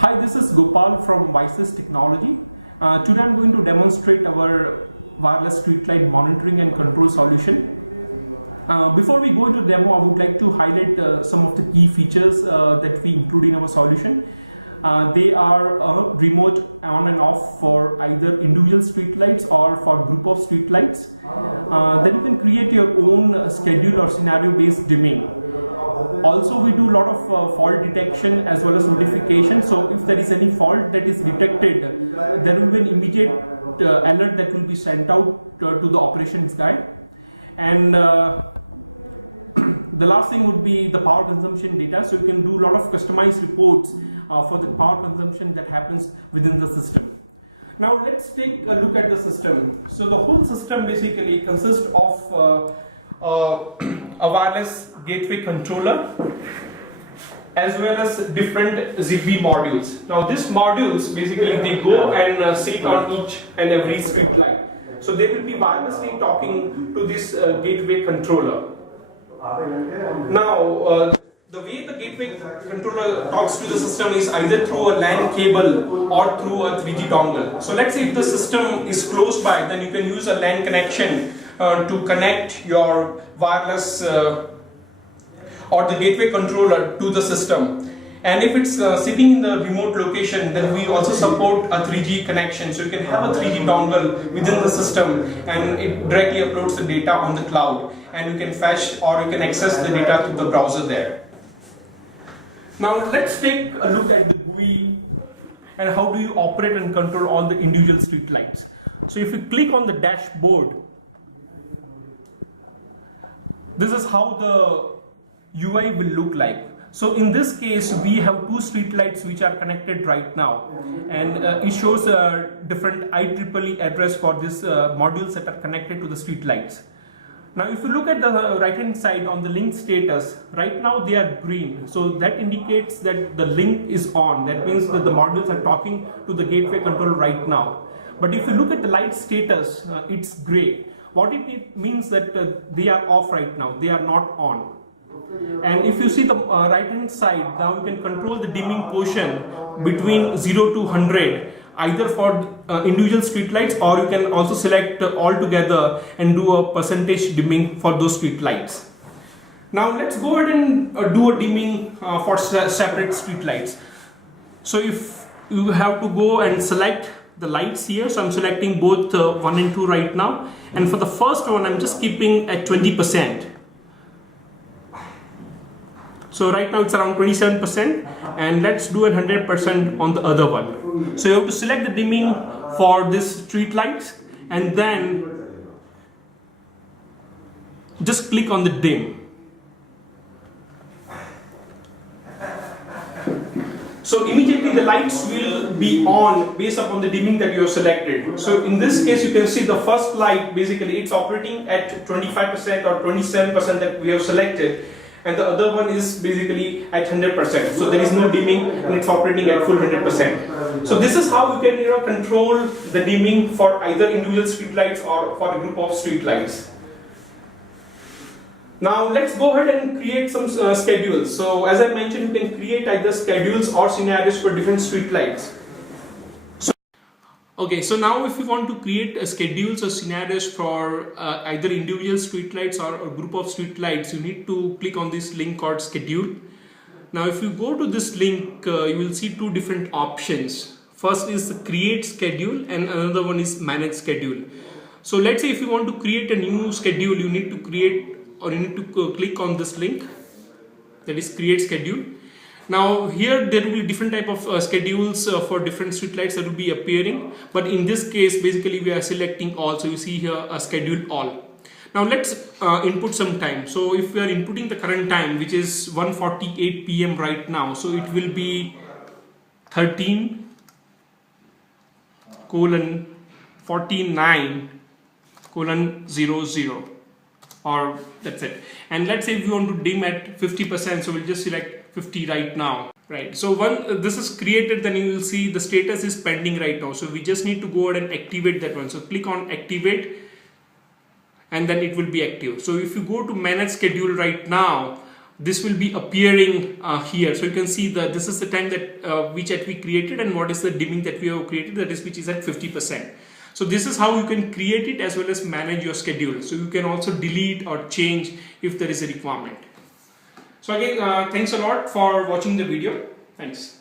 Hi, this is Gopal from Wisys Technology. Today I'm going to demonstrate our wireless streetlight monitoring and control solution. Before we go into the demo, I would like to highlight some of the key features that we include in our solution. They are remote on and off for either individual streetlights or for group of streetlights. Then you can create your own schedule or scenario based dimming. Also, we do a lot of fault detection as well as notification. So if there is any fault that is detected, there will be an immediate alert that will be sent out to the operations guy. And the last thing would be the power consumption data. So you can do a lot of customized reports for the power consumption that happens within the system. Now let's take a look at the system. So the whole system basically consists of a wireless gateway controller as well as different ZigBee modules. Now these modules basically they go and sit on each and every street light. So they will be wirelessly talking to this gateway controller. Now the way the gateway controller talks to the system is either through a LAN cable or through a 3G dongle. So let's say if the system is close by, then you can use a LAN connection to connect your wireless or the gateway controller to the system. And if it's sitting in the remote location, then we also support a 3G connection. So you can have a 3G dongle within the system and it directly uploads the data on the cloud, and you can fetch or you can access the data through the browser there. Now let's take a look at the GUI and how do you operate and control all the individual street lights. So if you click on the dashboard, this is how the UI will look like. So in this case, we have two street lights which are connected right now, and it shows a different IEEE address for these modules that are connected to the street lights. Now if you look at the right hand side on the link status, right now they are green, so that indicates that the link is on. That means that the modules are talking to the gateway controller right now. But if you look at the light status, it's gray. What it means that they are off right now, they are not on. And if you see the right hand side, now you can control the dimming portion between 0 to 100, either for individual street lights, or you can also select all together and do a percentage dimming for those street lights. Now let's go ahead and do a dimming for separate street lights. So if you have to go and select the lights here, so I'm selecting both 1 and 2 right now, and for the first one I'm just keeping at 20%. So right now it's around 27%, and let's do 100% on the other one. So you have to select the dimming for this street lights and then just click on the dim. So immediately the lights will be on based upon the dimming that you have selected. So in this case you can see the first light basically it's operating at 25% or 27% that we have selected, and the other one is basically at 100%. So there is no dimming and it's operating at full 100%. So this is how you can control the dimming for either individual street lights or for a group of street lights. Now let's go ahead and create some schedules. So as I mentioned, you can create either schedules or scenarios for different street lights. Okay, so now if you want to create schedules or scenarios for either individual streetlights or a group of streetlights, you need to click on this link called schedule. Now if you go to this link, you will see two different options. First is create schedule and another one is manage schedule. So let's say if you want to create a new schedule, you need to click on this link, that is create schedule. Now here there will be different type of schedules for different streetlights that will be appearing, but in this case basically we are selecting all. So you see here a schedule all. Now let's input some time. So if we are inputting the current time, which is 1:48 p.m. right now, so it will be 13:49:00, or that's it. And let's say if you want to dim at 50%, so we'll just select 50 right now, right? So when this is created, then you will see the status is pending right now. So we just need to go ahead and activate that one. So click on activate and then it will be active. So if you go to manage schedule right now, this will be appearing here. So you can see that this is the time that which we created, and what is the dimming that we have created, that is which is at 50%. So this is how you can create it as well as manage your schedule. So you can also delete or change if there is a requirement. So again, thanks a lot for watching the video. Thanks.